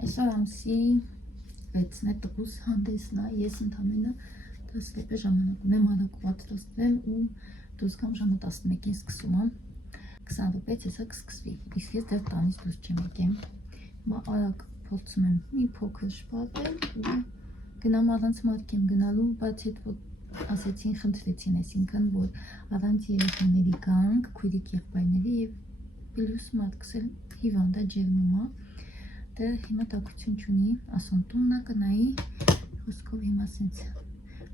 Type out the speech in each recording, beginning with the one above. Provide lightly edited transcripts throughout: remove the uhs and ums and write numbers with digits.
Այսօր ամսի 6-ն է, տղուս հանդեսն է, ես ընդամենը 10 րոպե ժամանակ ունեմ, արագ պատրաստվեմ ու դուրս գամ ժամը 11-ին սկսում եմ, 20 րոպեից հեսա կսկսվի, իսկ ես դեռ տանից դուրս չեմ եկել, հիմա արագ փորձում եմ մի փոքր շպատել ու գնամ առանց մարդ եմ գնալու, բայց հետ որ ասեցին, խնդրեցին, այսինքն, որ առանց երեխաների գանք, քույրիկ եղբայրների և պլյուս մարդկս էլ հիվանդ է, ջերմում է, դեռ հիմա տաքություն չունի, ասոն տունն է կնայի, խոսքով հիմա սենց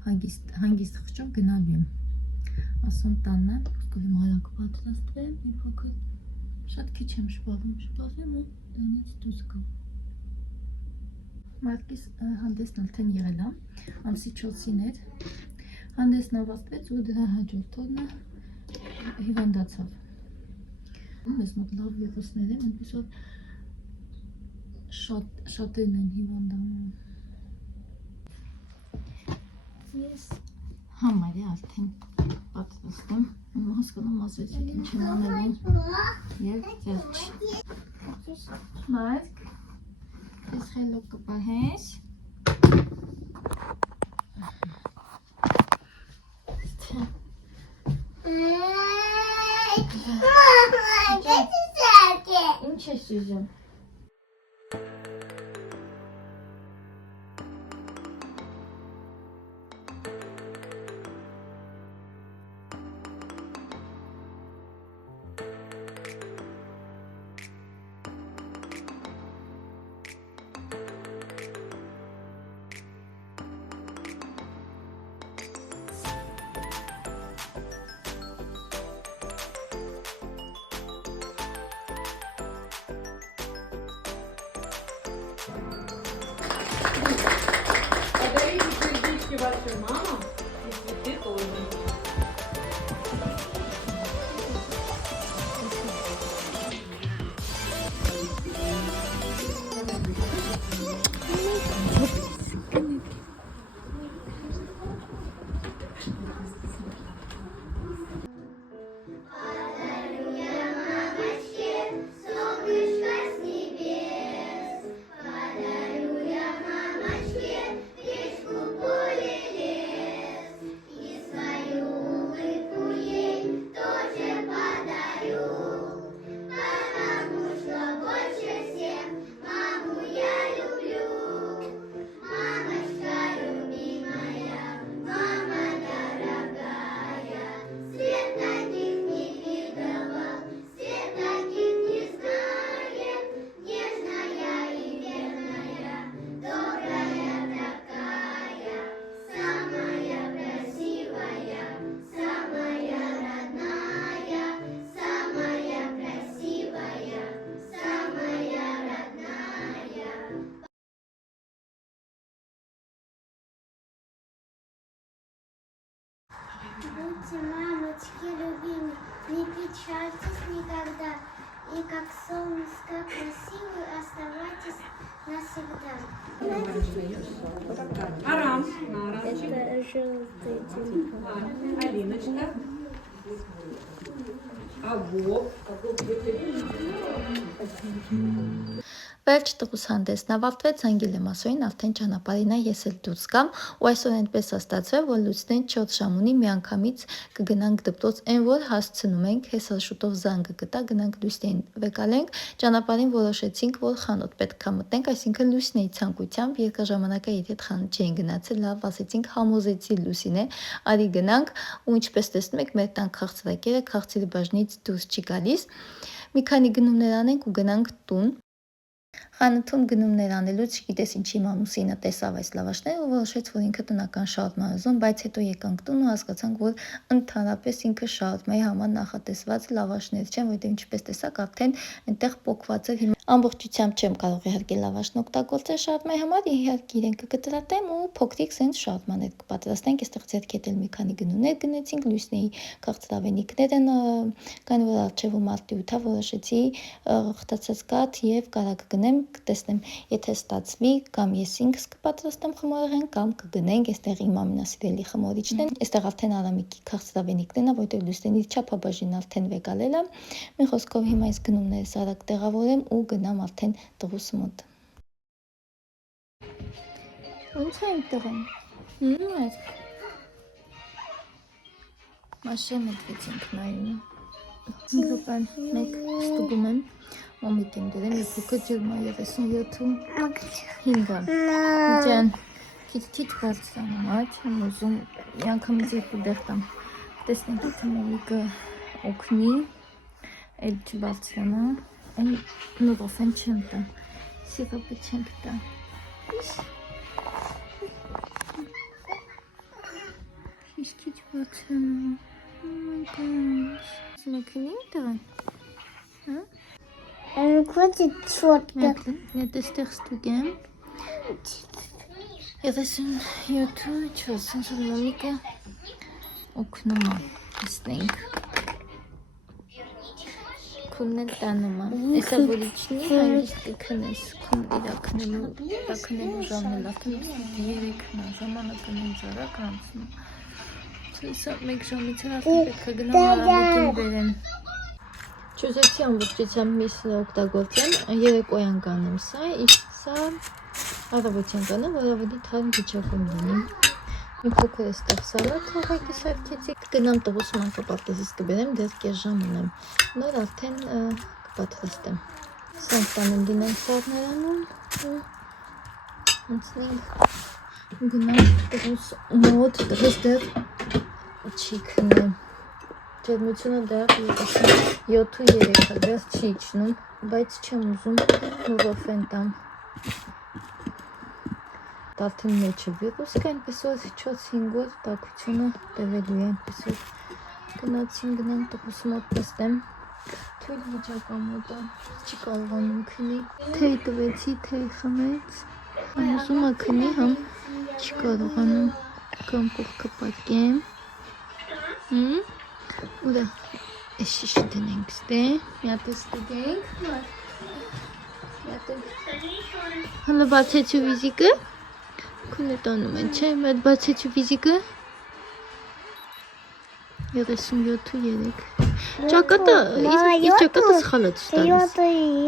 հանգիստ խղճով գնալու եմ, ասոն տանն է, խոսքով հիմա արագ պատրաստվեմ, մի փոքր, շատ քիչ եմ շպարվում ու դրանից դուրս գամ։ Մարդկիս հանդեսն արդեն եղել է, ամսի 4-ին էր, հանդեսն ավարտվեց ու դրա հաջորդ օրը հիվանդացավ։ Մեզ մոտ լավ վիրուսներ են, այնպես որ շատերն են հիվանդանում։ Ես համարյա արդեն պատրաստ եմ, հասկանում ասեցիք ինչ եմ անելու և վերջ։ Մարկ, ես խելոք կպահես։ Ինչ ես ուզում։ Ваша мама и цветы тоже. Будьте, мамочки, любимые, не печальтесь никогда. И как солнышко красивый оставайтесь навсегда. Арам. Это желтый телефон. Алиночка. А Боб? Վերջ տղուս հանդեսն ավարտվեց, անգել եմ ասոյին, արդեն ճանապարհին է, ես էլ դուրս գամ, ու այսօր այնպես է ստացվել, որ լուսնեն 4 ժամ ունի, միանգամից կգնանք դպրոց, այն որ հասցնում ենք, հեսա շուտով զանգը կտա, գնանք լուսնեին վեկալենք, ճանապարհին որոշեցինք, որ խանութ պետք է մտնենք, այսինքն լուսնեի ցանկությամբ, երկար ժամանակ է եթե խանութ չէին գնացել, լավ ասեցինք, համոզեցի Լուսինե, արի գնանք, ու ինչպես տեսնում եք, մեր տան քաղցրակերը քաղցրի բաժնից դուրս չի գալիս, մի քանի գնումներ անենք ու գնանք տուն։ Խանութում գնումներ անելուց չգիտես ինչի մամուսինը տեսավ այս լավաշները ու որոշեց, որ ինքը տնական շաուրմա ուզում, բայց հետո եկանք տուն ու հասկացանք, որ ընդհանրապես ինքը շաուրմայի համար նախատեսված լավաշներ չեն, որտեղ ինչպես տեսակ արդեն այնտեղ պոկված էր։ Հիմա ամբողջությամբ չեմ կարող իհարկե լավաշն օգտագործել շաուրմայի համար, իհարկե իրեն կկտրատեմ ու փոքրիկ սենց շաուրմաներ կպատրաստենք, այստեղ ձեռքետ էլ մի քանի գնումներ գնեցինք, Լուսնեի քաղցրավենիքներ են, քանի որ առջևում մարտի 8-ը որոշեցի խտացած կաթ եւ կարագ գնեմ, կտեսնեմ, եթե ստացվի, կամ ես ինքս կպատրաստեմ խմորեղեն, կամ կգնենք, այստեղ իմ ամենասիրելի խմորիչն են, այստեղ արդեն Արամիկի քաղցրավենիքն են, որտեղ լույսների չափաբաժին արդեն վեկալել է։ Մի խոսքով հիմա այս գնումներս արագ տեղավորեմ ու գնամ արդեն տղուս մոտ։ Ո՞նց է իմ տղան։ Մաշե մտվեցինք նայում։ Միկրոպան մեկ ստուգում եմ, մամիկ եմ դրեմ, և փոքր ջրմա 37.5 Ջան, քիչ բարձրանում, չեմ ուզում, միանգամից երկու դեղ տամ, տեսնենք եթե մամիկը օգնի, էլ չբարձրանա, այն նորոֆեն չեմ տա, սիրապը չենք տա, քիչ բարձրանում, Смотри, давай. Хватит четко. Это с текстугем. Это сын YouTube, что сын мамика. Окно. Снег. Куннел танома. Это булични, английский кнес. Куннел кнелу, кнелу замнела. Երեք ժամանակ կնեմ ծառա կանցնում։ Սա մեկ ժամից արդեն պետք է գնամ Արամիկին բերեմ։ Չուզեցի ամբողջությամբ միսը օգտագործեմ, երեկոյան կանեմ սա, իսկ սա առավոտյան կանեմ, որ ավելի թարմ վիճակում լինի։ Մի փոքր էստեղ սալատ հողակի սարքեցի, կգնամ տղուս մանկապարտեզից կբերեմ, դեռ կես ժամ ունեմ, նոր արդեն կպատրաստեմ։ Սանք տանեմ դինենք սարներանում, անցնենք գնամ տղուս մոտ, տղուս դեռ չի քնեմ, ջերմությունը դեռ 7-3 դեռ չի իջնում, բայց չեմ ուզում նորոֆեն տամ։ Արդեն մեջը վիրուս կա, այնպես որ 4-5 օր տաքությունը տևելու է, այնպես որ գնացին գնեմ տղուս մոտ տեսնեմ, թույլ վիճակամոտը չի կարողանում քնի, թեյ տվեցի, թեյ խմեց, համ ուզում է քնի, համ չի կարողանում, կամ կողքը պատկեմ, ուրա էշիշ դնենք ստե, միատես տգենք, հլը բացեցու վիզիկը, քունը տանում են, չէ, մետ բացեցու վիզիկը, 37-3, ճակատը, իր ճակատը սխալած շտալիս,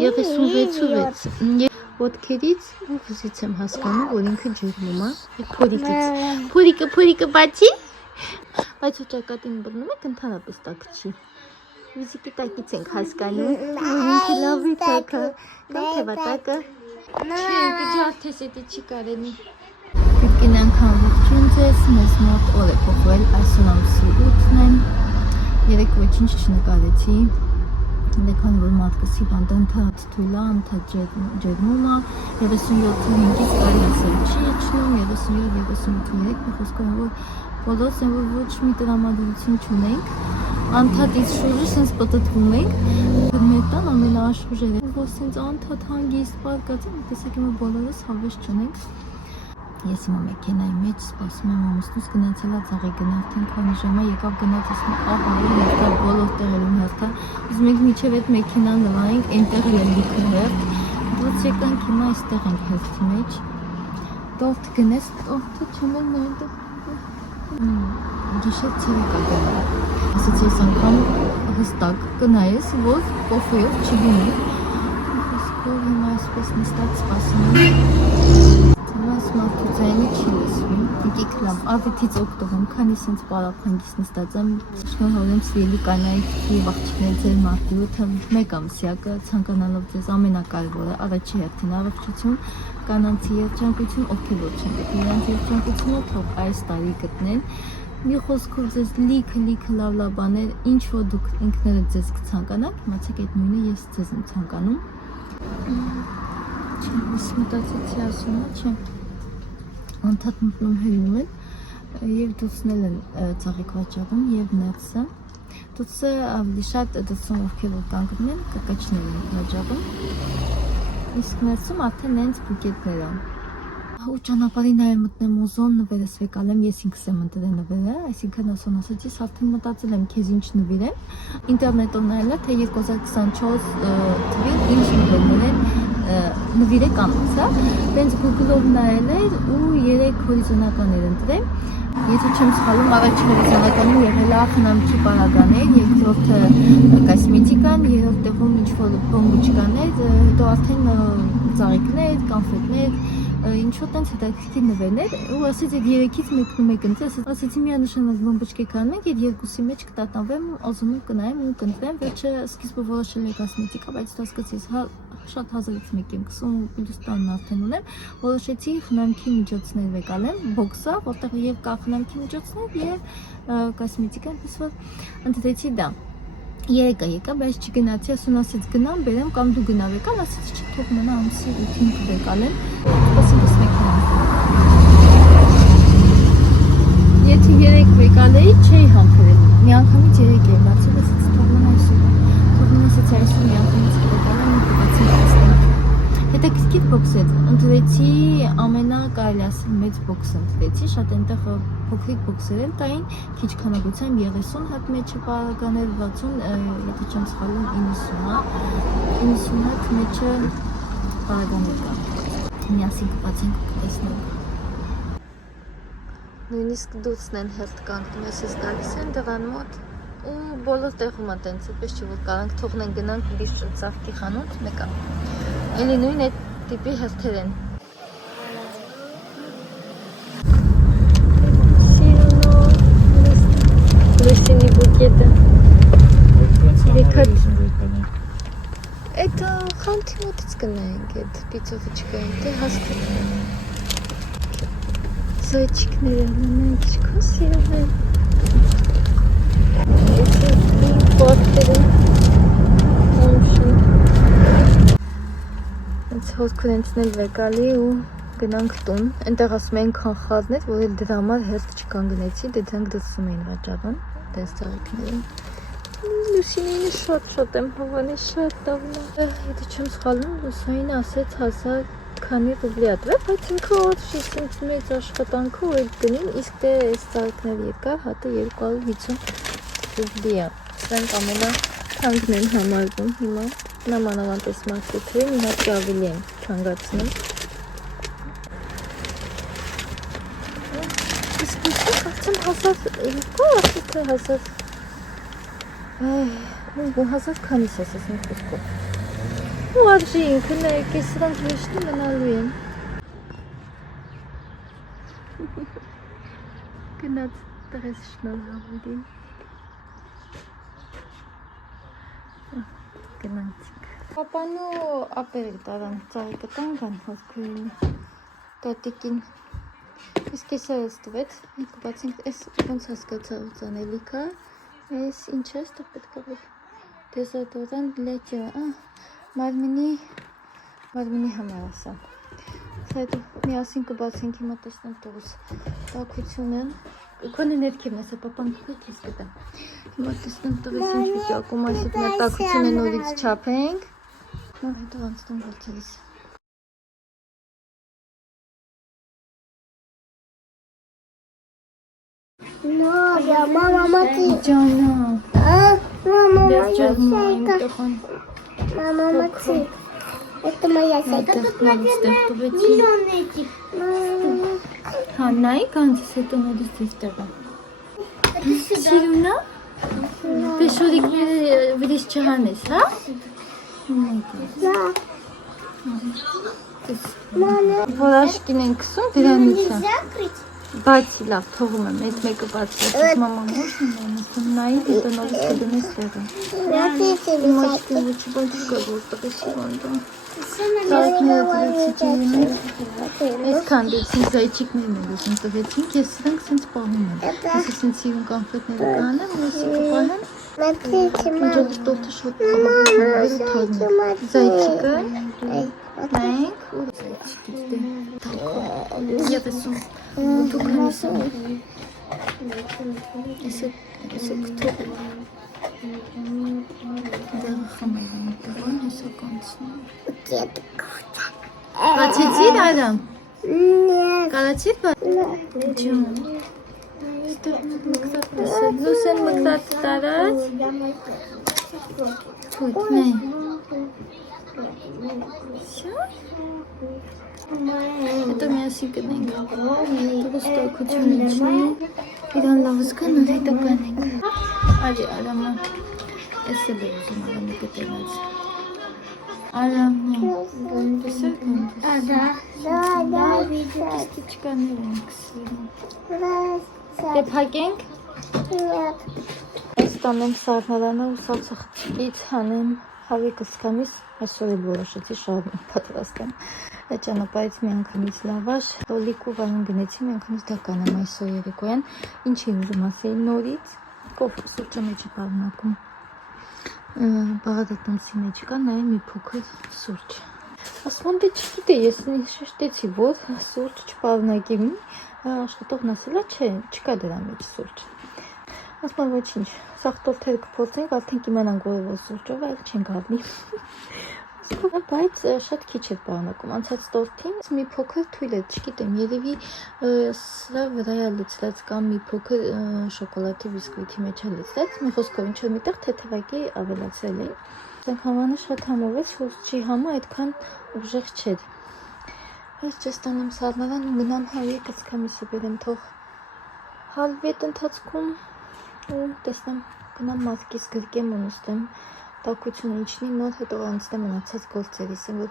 36-6, ոտքերից ու վզից եմ հասկանում, որ ինքը ջերմում է, փորիկը բացի, բայց ու ճակատին բռնում եք ընդհանրապես տակ չի, վիզիկի տակից ենք հասկանում, ինքը լավի տակը, կամ թևատակը, չի, ջարդես էտի չի կարենի, Կրկին անգամ ողջույն ձեզ, մեզ մոտ օր է փոխվել, այսօր ամսի 8-ն է, երեկ ոչինչ չնկարեցի, դեքան որ մարդկը սիվանդ ընդհատ թույլ է, ընդհատ ջերմում է, 37-5-ից կարի ասել չի իջնում, 37-38-3, մի խոսքով որ բոլորս են, որ ոչ մի տրամադրություն չունենք, անդհատից շուրջը սենց պտտվում ենք, մեր տան ամենաաշխուժերը, որ սենց անդհատ հանգիստ պարկած են, տեսեք իմը բոլորս հավես չունենք, Ես իմ մեքենայի մեջ սպասում եմ ամուսնուս գնացել է ծաղի գնա արդեն քանի ժամ է եկավ գնաց ասում ահա հերթա բոլոր տեղերում հերթա ուզում ենք միջև այդ մեքենան նվայենք այնտեղ էլ լիքը հերթ դուց եկանք հիմա այստեղ ենք հերթի մեջ տորթ գնես տորթը չունել նայդը գիշեր ցերեկա գնա ասեցի ես անգամ հստակ կնայես որ կոֆեով չգինի խոսքով հիմա այսպես նստած սպասում եմ Մարդուծայինը չի լսվում, եկեք լավ, ավետից օգտվում, քանի սենց պարապ հանգիստ նստած եմ, շնորհավորեմ սիրելի կանայք և աղջիկներ ձեր մարդի ութը մեկ ամսյակը ցանկանալով ձեզ ամենակարևորը առաջի հերթին առողջություն, կանանցի երջանկություն, ովքեր որ չեն գտնում իրենց երջանկությունը, թող այս տարի գտնեն, մի խոսքով ձեզ լիքը լավ բաներ, ինչ որ դուք ինքներդ ձեզ կցանկանաք, իմացեք այդ նույնը ես ձեզ եմ ցանկանում։ Չեմ մտածեցի ասում, չեմ Անդհատ մտնում հելնում են և դուցնել են ծաղիկ վաճառում և ներսը դուցը ավելի շատ դուցում ովքեր որ կանգնում են կկաչներ են վաճառում իսկ ներսում արդեն նենց բուկետներ են ու ճանապարհի նաև մտնեմ ուզոն նվերս վեկալեմ ես ինքս եմ ընտրել նվերը այսինքն ասոն ասեցիս արդեն մտածել եմ քեզ ինչ նվիրեմ ինտերնետով նայելա թե 2024 թվին ինչ նվերներ են նվիրեք անոնց, հա։ Տենց Google-ով նայել էր ու 3 հորիզոնականներ ընտրեմ։ Եթե չեմ սխալվում, առաջին հորիզոնականին եղել է խնամքի պարագաներ, երկրորդը կոսմետիկան, երրորդ տեղում ինչ-որ բոմբուչկաներ, հետո արդեն ծաղիկներ, կոնֆետներ, ինչ-որ տենց հետաքրքիր նվերներ, ու ասեց այդ 3-ից մեկ ընտրել, ասեցի միանշանակ բոմբուչկեք անենք, այդ երկուսի մեջ կտատնվեմ, ուզում եմ կնայեմ ու կընտրեմ, վերջը սկիզբը որոշել եմ կոսմետիկա, բայց դա սկսեցի շատ հազարից մեկ եմ 20+ տանն արդեն ունեմ, որոշեցի խնամքի միջոցներ վեկալեմ, բոքսա, որտեղ եւ կա խնամքի միջոցներ եւ կոսմետիկա, այնպես որ ընտրեցի դա։ Եկա, բայց չգնացի, ասած գնամ, բերեմ կամ դու գնա վեկալ, ասած չի թող մնա ամսի 8-ին կվեկալեմ։ Սպասենք մեկ։ Եթե 3 վեկալեի, չէի համբերել։ Միանգամից 3 եմ բացել, ասած թող մնա այսօր։ Թող մնա այսօր միանգամից կվեկալեմ ու կբացեմ։ Հետաքրքիր բոքսեր, ընտրեցի ամենակարելի ասել մեծ բոքսը ընտրեցի, շատ այնտեղ փոքրիկ բոքսեր են կային, քիչ քանակությամբ 30 հատ մեջը պարագաներ, 60, եթե չեմ սխալվում 90 հատ մեջը պարագաներ կա։ Միասին կբացենք ու կտեսնենք։ Նույնիսկ դուրսն են հերթ կանգնում, այսպես գալիս են դրան մոտ ու բոլոր տեղում է տենց, այդպես չի որ կարանք թողնեն գնանք ուրիշ ծաղկի խանութ, մեկա։ Էլի նույն այդ տիպի հերթեր են։ Լուսինի բուկետը։ Այդ խանութի մոտից կնայենք, այդ պիցովիչկային, դե հասկանում։ Զայչիկները լանենք, իչքան սիրում են։ Եսի իմ պարտերը։ Հոսքուն ենցնել վեկալի ու գնանք տուն, այնտեղ ասում էին կանխազներ, որ էլ դրա համար հերթ չկանգնեցի, դե դրանք դրսում էին վաճառում, դες ծաղիկներին։ Լուսինին շատ եմ հավանի, շատ դավնա։ Եթե չեմ սխալվում, Լուսինին ասեց 1000 քանի ռուբլի ատվեր, բայց ինքը օդշի սենց մեծ աշխատանքը ու այդ գնին, իսկ դե այս ծաղիկները երկար, հատը 250 ռուբլի է։ Սրանք ամենաթանկն են համարվում հիմա։ Նամանավանդ այս մարկետերին իհարկե ավելի են թանկացնում։ Իսկ ինչու կարծեմ 1000 քանիս ասես մի խոսքով։ Ու արժի ինքը նայեք, սրանք վեշտի մնալու են։ Գնաց տղես շնորհավորին։ Գնանցինք։ Պապանու ապերել տարան ծաղիկը տանգան հոսքույնի տատիկին։ Իսկ ես այս տվեց, մենք կբացենք, այս ոնց հասկացա ուծանելիքա, այս ինչ է, ստեղ պետք է որ դեզոդորանտ լեջը, մարմինի համար ասա։ Այդ միասին կբացենք հիմա տեսնեմ տողս տակությունը, քոնը ներքևն է, սա պապան կուք ես կտա։ Հիմա տեսնեմ տղես ինչ վիճակում, այսդ մեր տակությունը նորից չափենք, նոր հետո անցնում գործելիս։ No, ya mama mati. Ջանա, Mama ջերմում եմ mati. տղան։ Mama mati. Это моя сайка. Այդտեղ նորից տեղ տվեցի։ Հա, նայի կանցս հետո նորից դիվ տեղը։ Սիրունա, դե շորիկները վրիս չհանես, հա? Да. Мама. Որաշկին են կսում դրանից է։ Закрыть? Բացի լավ, թողում եմ, այդ մեկը բացվեց, մամա մոշն եմ, ասում նայի, հետո նորից կդնես տեղը։ Смотрите, Մաշկի ոչի բանց կա, որ տղեսի վանդում։ Ծաղիկները տվեցի ջերին է, այս կանդեցին զայչիկներն էլ ուզում տվեցինք, ես սրանք սենց պահում եմ։ Ես սենց սիրուն կանֆետները կանեմ, ոսի կպահեմ, Смотрите, мама. ինչոտ տորտը շոտ կպահում, թորնի։ Զայչիկը, նայենք, ու զայչիկից դե, թալքով, և էսում, դու կանիս եմ, էսը կթող, դեղը խմարան, տղան հեսա կանցնում։ Բացեցիր Արամ, Нет. կարացիր ջան, ստեղ մկրատ տեսել, լուսեն մկրատ տարած, թույտ, նայ, Հետո միասին գնենք։ Դուրս տակություն իջնի։ Իրան լավ զգան, հետո կանենք։ Արի, Արամը։ Ես էլ ուզում Արամի գտնած։ Արամը։ Գնդիսը գնդիս։ Կիստիչկաներ ենք սիրում։ Դե փակենք։ Այս տանեմ սառնարանը ու սացախից հանեմ հավի կսկամիս, այսօր էլ որոշեցի շատ պատրաստեմ։ Ճանապարհից մի անգամից լավաշ, տոլիկ ու վարուն գնեցի, մի անգամից դա կանեմ այսօր երեկոյան, ինչի ուզում ասեի նորից, կոֆե սուրճը մեջի պարունակում, բաղադատումսի մեջ կա նաև մի փոքր սուրճ։ Ասում դե չգիտեի, ես շեշտեցի, որ սուրճ չպարունակի մի, աշխատողն ասել է, չէ, չկա դրա մեջ սուրճ։ Ասում ոչինչ, սաղ տորթեր կփորձենք, արդեն կիմանանք որ սուրճով, այլ չենք առնի։ Բայց շատ քիչ էր պարունակում, անցած տորթին մի փոքր թույլ էր, չգիտեմ, երևի սրա վրա է լցրած կամ մի փոքր շոկոլադի բիսկվիթի մեջ է լցրած, մի խոսքով ինչ-որ միտեղ թեթևակի ավելացրել էի։ Սրանք համանը շատ համովեց, սուրճի համը այդքան ուժեղ չէր։ Ես ճեստանեմ սառնարան ու գնամ հավի կցկամիսը բերեմ թող հալվի այդ ընթացքում ու տեսնեմ գնամ մատկիս գրկեմ ու նստեմ տակությունը իջնի նոր հետո անցնեմ մնացած գործերիս որ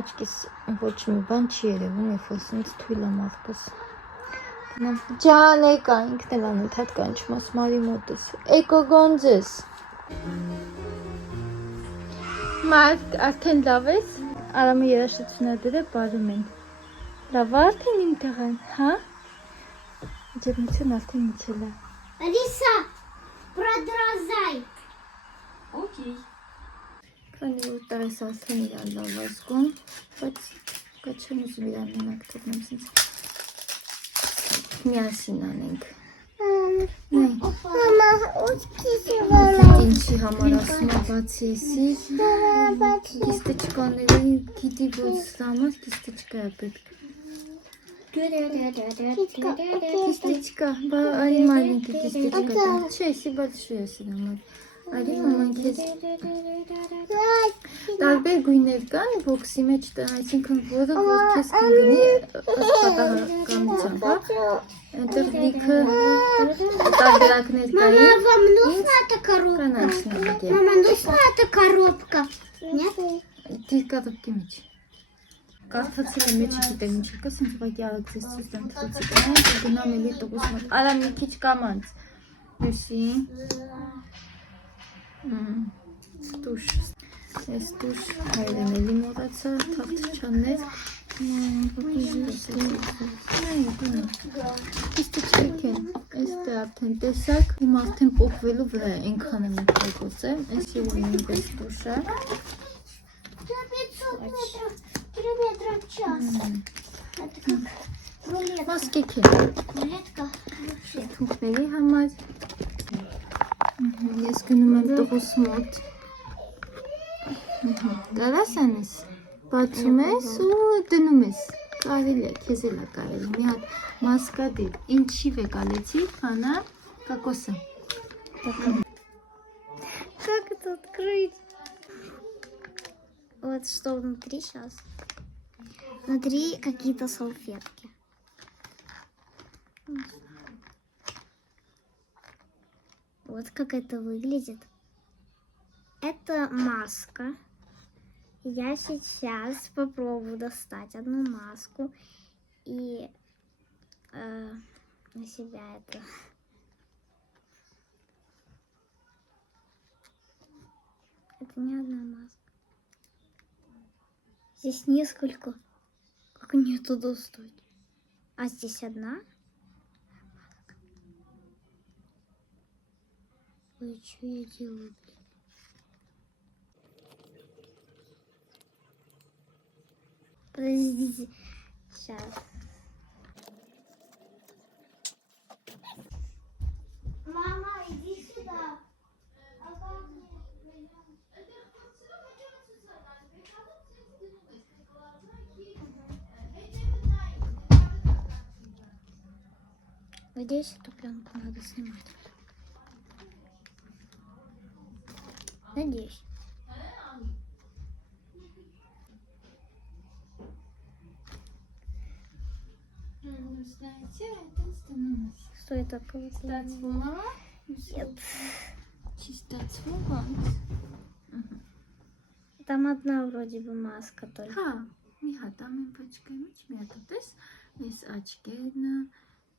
աչքիս ոչ մի բան չի երևում երբ որ սենց թույլ է մարդկս գնամ ջան եկա ինքն էլ անընդհատ կանչում ասում արի մոտս էկո գոնձես մարդ արդեն լավ ես Արամը երաշտությունա դրե բարում են լավ արդեն իմ տղան հա ջերմություն արդեն իջել է Алиса, продолжай. Окей. Քանի որ տես արդեն իրան լավ ազգում, բայց կաչեմ ուզում իրան մենակ թողնեմ սենց միասին անենք։ Мама, ուսկիսը Ինչի համար ասում է բացի էսի, կիստիչկաների գիտի ոչ սամար կիստիչկա է պետք։ Кистичка, ари маленький кистичка. Че, сибачу я сидам. Ари մաման քեզ տարբեր գույներ կան բոքսի մեջ, այսինքն որը որ քեզ կգնի պատահականությամբ, հա։ Այնտեղ լիքը տարբերակներ կային։ Мама, вам нужна эта коробка? Կանաչնի։ Мама, нужна эта коробка? Нет? Դիրկատոկի մեջ։ Կարդացել եմ մեջի գիտեմ ինչ կա, սենց ուղղակի արագցես ցույց տամ թողեցի կանանք, գնամ էլի տոկոս մոտ։ Արա մի քիչ կամանց։ Եսի։ Ստուշ։ Ես ստուշ հայրեն էլի մոտացա, թախտչաններ։ Կիստիչկեք են, ես դե արդեն տեսակ, իմ արդեն պոկվելու վրա է, ենքան եմ ուղղագործեմ, ես ևին պես ստուշա։ 3 метра в час. Это как рулетка. Մասկեք են։ Рулетка. Թունքների համար ես գնում եմ տղուս մոտ կարաս անես բացում ես ու դնում ես կարելի է, քեզ էլ է կարելի մի հատ մասկադիր ինչի վեկալեցի, հանա կակոսը Как это открыть? Вот что внутри сейчас. Внутри какие-то салфетки. Вот как это выглядит. Это маска. Я сейчас попробую достать одну маску и на себя это. Это не одна маска. Здесь несколько. Как мне это достать? А здесь одна? Ой, что я делаю, блин? Подождите. Сейчас. Мама, иди сюда. Надеюсь, эту пленку надо снимать. Надеюсь. Знаете, это становится. Что это такое? Стацвума. Нет. Чистацвума. Там одна вроде бы маска только. Հա, մի հատ ամեն բաճկայի մեջ մի հատ ուտես, այս աչկերնը,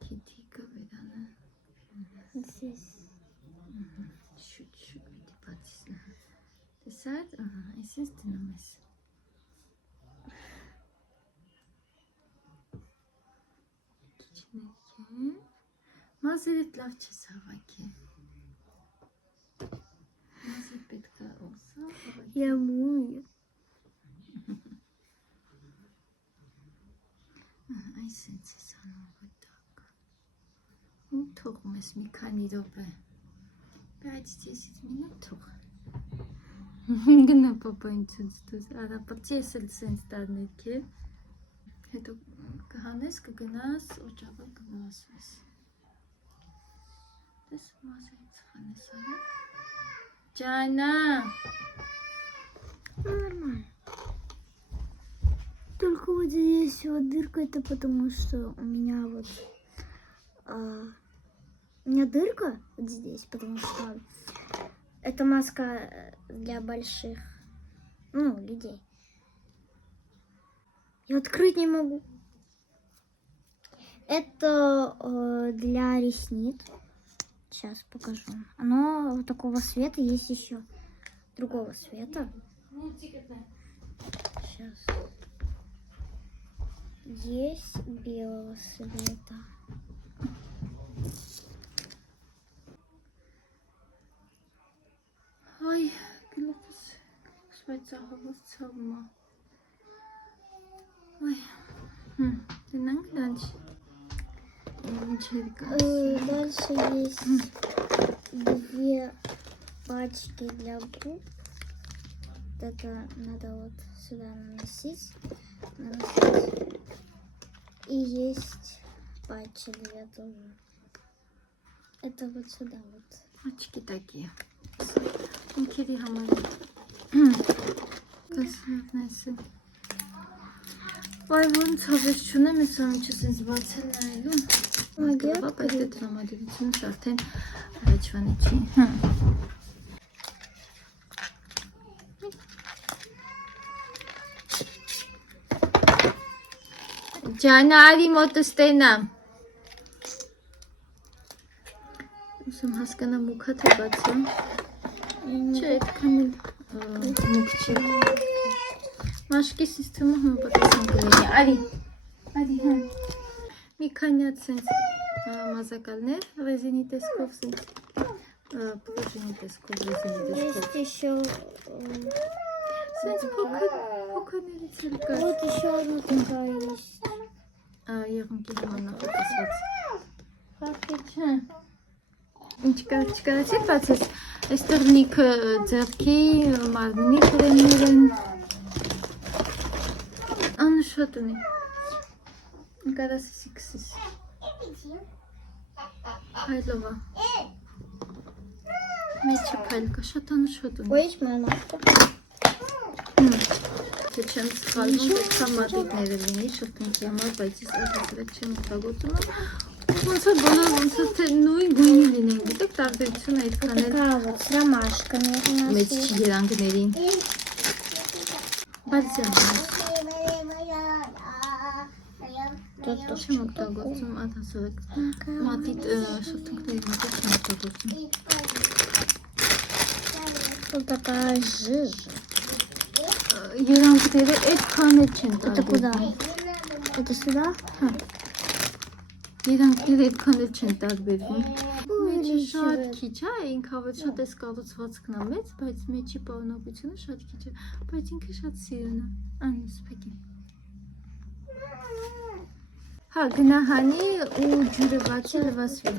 քիթիկը վերանը, Здесь. շուտ պիտի բացիս նա, տեսար, այսինց դնում ես, քիչ ներքե, մազերդ լավ չես հավաքի, մազեր պետք է օսա, Я мумия. այսինց ես անում վտակ, ու թողում ես մի քանի րոպե, բայց 10 մինուտ թող, գնա պապային ցույց տուս, արա պրծի ես էլ սենց տար ներքև, հետո կհանես, կգնաս, օջախը կվասվես, տես մազերից խանես արա, Ջանա, Нормально. Только вот здесь вот дырка, это потому что у меня вот... у меня дырка вот здесь, потому что это маска для больших, ну, людей. Я открыть не могу. Это для ресниц. Сейчас покажу. Оно вот такого цвета, есть еще другого цвета. Сейчас. Есть белого цвета. Ay, gülüyoruz. Şvayca havuz çalma. Ay. Dinlen gülünç. Дальше есть две пачки для губ. Вот это надо вот сюда наносить. И есть патчи две тоже. Это вот сюда вот. Açki такие. Ülkeli hamur. Tasarruf neyse. Vay bunun çalışçına mesela çiziniz batırlayalım. Bak işte dramadürüsünü zaten araçvan için. Canari motostena. Ուսում հասկանամ մուքա թե բացեմ, չէ, այդքան էլ մուք չի, մաշկի սիստումը հմպատասան կլենի, արի, հա, մի քանյատ սենց մազակալներ, ռեզինի տեսքով սենց, պրոժինի տեսքով, ռեզինի տեսքով, Есть еще... սենց փոքաներից էլ կար, Вот еще одна такая есть. եղունքի հիմա նախատեսված, խաղքիչ, հա, ինչ կարացի բացես, այստեղ լիքը ձեռքի, մարմնի կրեմներ են, անշոտ ունի, կարասիսի կսիս, հայլովա, մեջը պայլկա, շատ անշոտ ունի, Есть моя маска. թե չեմ սխալվում, պետքա մատիկները լինի, շրտնքի համար, բայց ես ատասրակ չեմ ուտագործում, ոնց է բոլոր ոնց է թե նույն գույնի լինեն, գիտեք տարբերությունը այդքան էլ Такая вот с ромашками. у нас մեծ есть. չի երանգներին, բայց ձյանում Тут тоже. չեմ ուտագործում, ատասրակ մատիտ շրտնքների մատիտ չեմ ուտագործում, Тут такая жижа. երանգները այդքան էլ չեն Это куда? տարբերվում, Это сюда? երանգները այդքան էլ չեն տարբերվում, մեջը շատ Увеличивает. քիչ է, ինքավետ շատ էս կառուցվածքն է մեծ, բայց մեջի պարունակությունը շատ քիչ է, բայց ինքը շատ սիրուն է, անես պեկի։ Հա, գնա հանի ու ջուրը բացի լվասվի։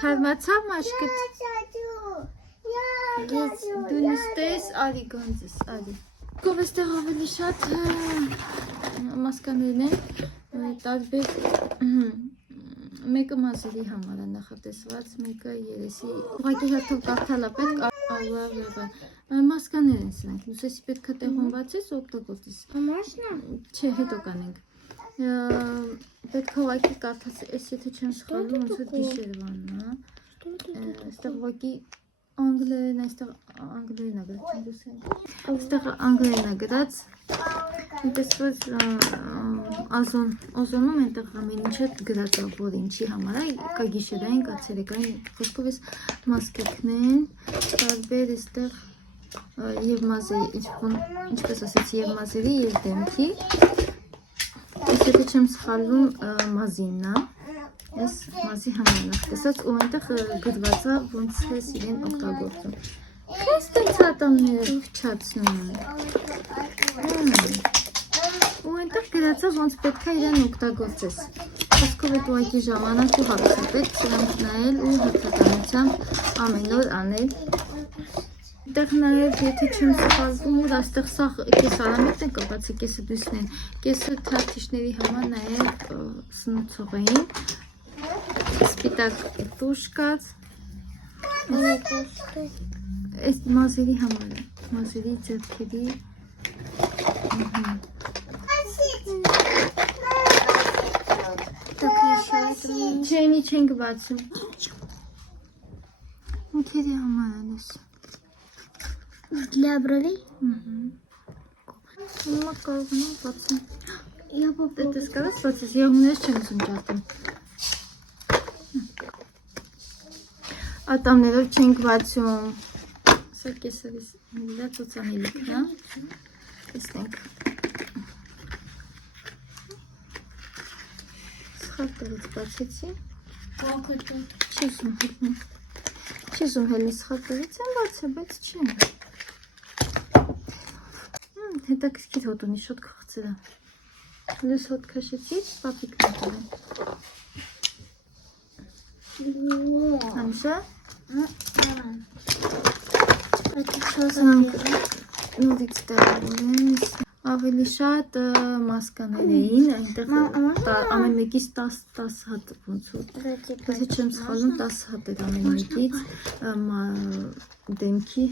Թարմացավ մաշկտ, դու նստես, արի գոնձես, արի։ Կով էստեղ ավելի շատ մասկաներն են, տարբեր, մեկը մազերի համար է նախատեսված, մեկը երեսի, ուղղակի հերթով կարդալա պետք, Ալավը։ Մասկաներ են սրանք։ Լուսեսի պետք է տեղում բացես օգտագործես։ Можно? Չէ, հետո կանենք։ Պետք է ուղղակի կարդաս, էս եթե չեմ սխալվում, ոնց որ գիշերվանն է։ Что это Այստեղ ուղղակի անգլերեն, այստեղ անգլերեն է գրած։ Այստեղ անգլերեն է գրած։ Այնպես որ ազոնում այնտեղ ամեն ինչը գրած է, որ ինչի համար է, կա գիշերային, կա ցերեկային, խոսքով էս մասկեքն են, տարբեր այստեղ եւ մազերի, ինչպես ասեցի, եւ մազերի, եւ դեմքի։ Այս եթե չեմ սխալվում, մազինն է, այս մազի համարն է սկսած ու այնտեղ գրված է ոնց ես իրեն օգտագործում։ Քեզ տենց ատամները փչացնում։ Ու այնտեղ գրած է ոնց պետք է իրեն օգտագործես։ Խոսքով այդ ուղղակի ժամանակ ու հավես է պետք սրանք նայել ու հերթականությամբ ամեն օր անել։ Այդտեղ նաև եթե չեմ սխալվում, որ այստեղ սա կեսարամիտն է կապած է, կեսը դույսն են, կեսը թարթիշների համար նաև սնուցողային, սպիտակ տուշ կաց, այս մազերի համար է, մազերի ձեռքերի, Չէ, մի չենք բացում, ինքերի համար են ես։ Для бровей? Հիմա կարող եմ բացեմ։ Я попробую. Դες կարաս բացես, եղունես չեմ ուզում ջատեմ։ Ատամներով չենք բացում։ Սա կեսերիս միլա ծոցանելիքն է։ Տեսնենք։ Սխալ տեղից բացեցի։ Как это? Չիզում հելի սխալ տեղից եմ բացը, բայց չեմ։ Հետաքրքիր հոտ ունի, շոտ խղծել է։ Լույս հոտ քաշեցի, պապիկն է։ Անշա։ Это что за Սրանք նորից տեղավորեմ, ավելի շատ մասկաներ էին, այնտեղ ամեն մեկից 10 հատ ոնց որ, եթե չեմ սխալում 10 հատ էր ամեն մեկից, դեմքի,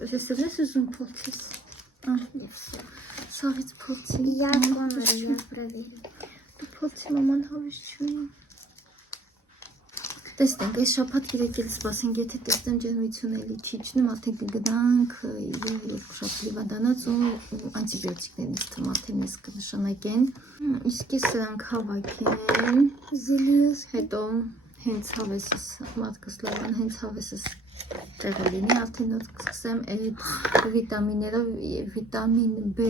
Если ուզում փորձես, սաղից փորձի, Я поняла, я проверю. դու փորձի մաման հավես չունի։ Տեսնենք, այս շաբաթ գիրեք էլ սպասենք, եթե տեսնեմ ջերմություն էլի չի չնում, արդեն կգնանք երկու շաբաթ լիվադանաց ու անտիբիոտիկներից թմաթենից կնշանակեն։ Իսկ ես սրանք հավաքեն, Залез. հետո հենց հավեսս, մատկս լավան, հենց հավեսս տեղը լինի, արդեն որ կսկսեմ այդ վիտամիններով, վիտամին B,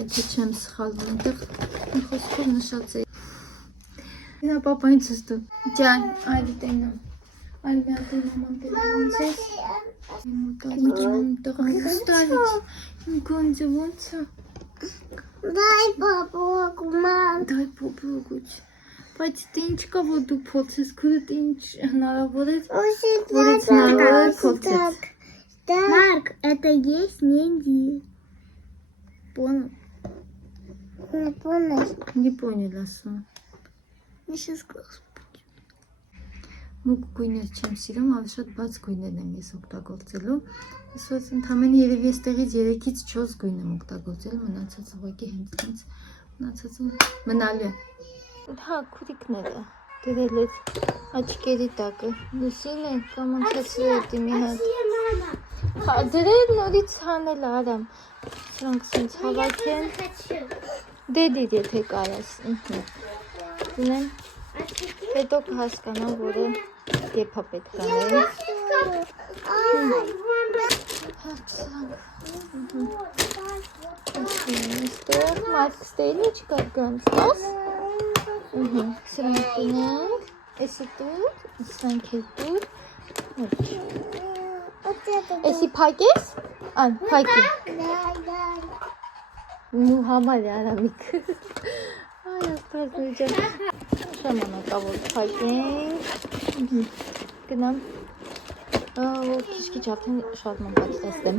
եթե չեմ սխալվում, այնտեղ խոսքով նշած է։ Նա պապային ցստու։ Ջան, այլի տենա։ Այլի ատենա մանտենա ոնց ես։ Մոտալիչում տղան ստարիչ։ Գոնձը ոնց է։ Дай папу, мам. Դայ պոպոգուչ։ Բայց դե ինչ կա որ դու փորձես, քուրդ ինչ հնարավոր է։ Որից հնարավոր է փորձես։ Марк, это есть ненди. Պոն, Не понял. մի պոն էլ ասում։ Я сейчас глаз. Մուկ գույներ չեմ սիրում, ավելի շատ բաց գույներն եմ ես օգտագործելու։ Ես ոնց ընդամենը երևի այստեղից 3-ից 4 գույն եմ օգտագործել, մնացած ուղղակի հենց հենց մնացածը մնալու է։ Հա, քուրիկները դրել էր աչքերի տակը։ Լուսին է կամացածրել դի մի հատ։ Հա, դրել նորից հանել արամ։ Սրանք սենց հավաքեն։ Դե դիդ եթե կարաս։ Դինեմ։ Հետո կհասկանամ, որը եփա պետք է անել։ Այստեղ մատքստեյլը չկա գանցած։ Սրանք դնենք, էսի տուր, սրանք էլ տուր։ Էսի փակես։ Ան, փակի։ Նու համար է արամիք։ Այ աստված ջան։ Ժամանակավոր փակենք։ Գնամ։ Քիչ-քիչ արդեն շատ մոտ տեսնեմ։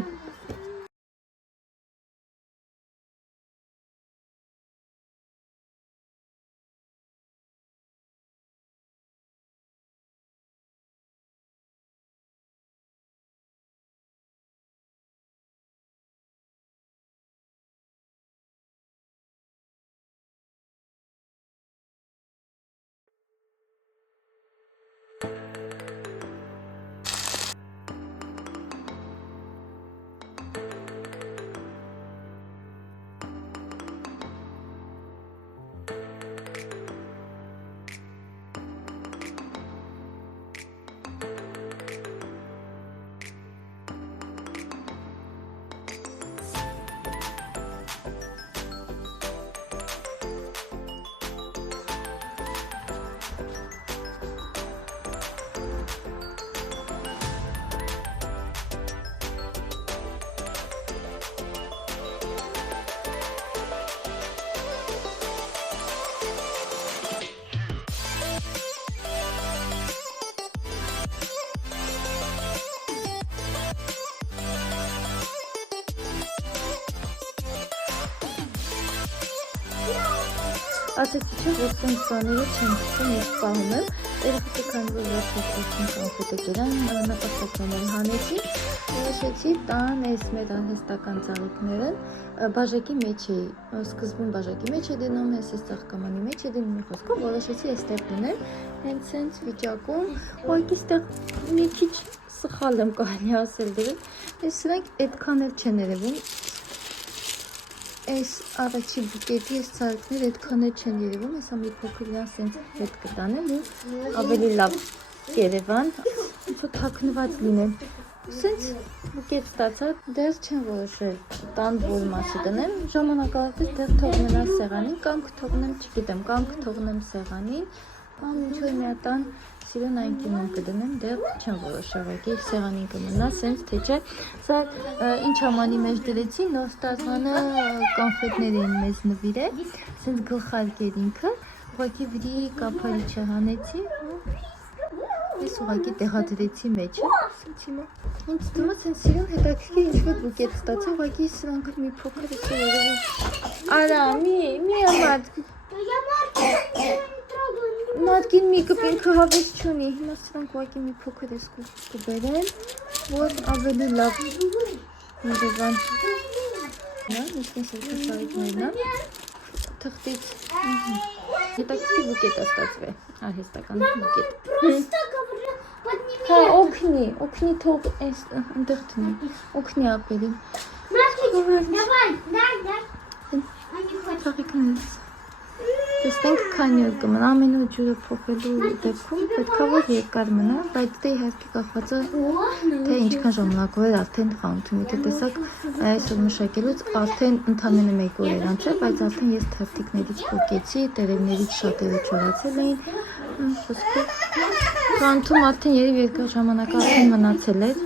ասեցի չէ, որ տենց բաները չեմ թվում, ես պահում եմ, երեխեքը քանի որ վարդացություն կանխոտը կերան, նապաստակներ հանեցի, որոշեցի տան այս մեր արհեստական ծաղիկներն բաժակի մեջ էի, սկզբում բաժակի մեջ է դնում, ես ծաղկամանի մեջ է դնում, մի խոսքով որոշեցի այստեղ դնել, հենց վիճակում, ուղղակի ստեղ մի քիչ սխալ եմ կարելի ասել դրել, ես սրանք այդքան էլ չեն երևում, այս առաջի բուկետի այս ծաղիկները այդքան էլ չեն երևում, հեսա մի փոքր իրան սենց հետ կտանեմ ու ավելի լավ Երևան, ոնց որ թաքնված լինեն, սենց բուկետ ստացա, դեռ չեմ որոշել տան որ մասը դնեմ, ժամանակավորապես դեռ թող մնա սեղանին կամ կթողնեմ, չգիտեմ, կամ կթողնեմ սեղանին, կամ ինչ-որ մի տան սիրուն այն կինում կդնեմ, դեռ չեմ որոշել, ուղղակի սեղանին կմնա, սենց թե չէ, սա ինչ ամանի մեջ դրեցի, նոր ստացմանը կոնֆետներ էին մեզ նվիրել, սենց գլխարկ էր ինքը, ուղղակի վրի կափարիչը հանեցի, ես ուղղակի տեղադրեցի մեջը, սենց հիմա ինձ թվում է սենց սիրուն հետաքրքիր ինչ-որ բուկետ ստացա, ուղղակի սրանք մի փոքր էս երևում, արա, մի ամատ, Մատկին մի կպինքը հավես չունի, հիմա սրանք ուղղակի մի փոքր ես կբերեն, որ ավելի լավ Երևան նիսկին սարիկներն են, թղթից հետաքրքիր բուկետ է ստացվել, արհեստական բուկետ։ Հա, օգնի թող այնտեղ դնի, օգնի ապերի։ Ծաղիկներից տեսնենք քանի օր կմնա, ամեն օր ջուրը փոխելու դեպքում պետքա որ երկար մնա, բայց դե իհարկե կախված է թե ինչքան ժամանակով էր արդեն խանութը, մի թե տեսակ այսօր մշակելուց արդեն ընդամենը 1 օր էր անցել, բայց արդեն ես թերթիկներից փոկեցի, տերևներից շատերը չորացել էին, խոսքով խանութում արդեն երևի երկար ժամանակ արդեն մնացել էր,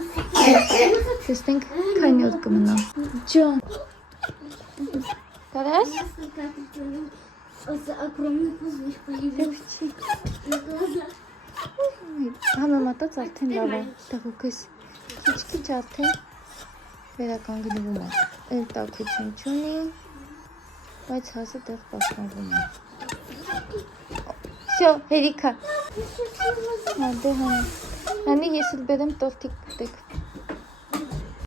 տեսնենք քանի օր կմնա։ Ջան, կարես? Огромный пузырь появился. Համեմատած արդեն լավ է, տեղուքս քիչ արդեն վերականգնվում է, էլ տաքություն չունի, բայց հասը տեղ պաշտպանվում է։ Всё, հերիքա։ Հա, դե հանի ես էլ բերեմ տորտիկ կտեք։